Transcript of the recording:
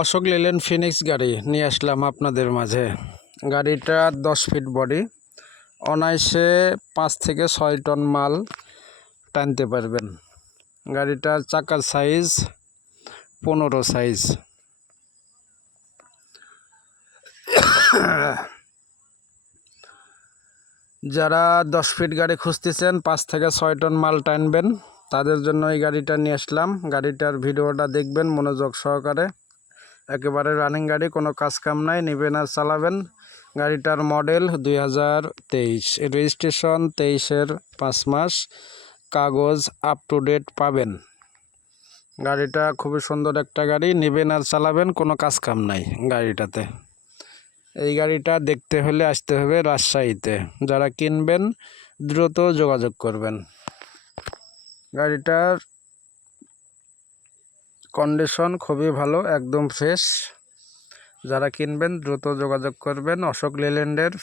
Ashok Leyland Phoenix গাড়ি নিয়ে আসলাম আপনাদের মাঝে। গাড়িটা 10 ফিট বডি, অনায়াসে 5 থেকে 6 টন মাল টানতে পারবেন। গাড়িটার চাকার সাইজ 15 সাইজ। যারা 10 ফিট গাড়ি খুঁজতেছেন, 5 থেকে 6 টন মাল টানবেন, তাদের জন্য এই গাড়িটা নিয়ে আসলাম। গাড়িটার ভিডিওটা দেখবেন মনোযোগ সহকারে। একেবারে রানিং গাড়ি, কোনো কাজ কাম নাই, নেবেন আর চালাবেন। গাড়িটার মডেল 2023, রেজিস্ট্রেশন 23-এর 5 মাস, কাগজ আপ টু ডেট পাবেন। গাড়িটা খুবই সুন্দর একটা গাড়ি, নেবেন আর চালাবেন, কোনো কাজ কাম নাই গাড়িটাতে। এই গাড়িটা দেখতে হলে আসতে হবে রাজশাহীতে। যারা কিনবেন দ্রুত যোগাযোগ করবেন। গাড়িটার কন্ডিশন খুবই ভালো, একদম ফ্রেশ। যারা কিনবেন দ্রুত যোগাযোগ করবেন অশোক লেল্যান্ডের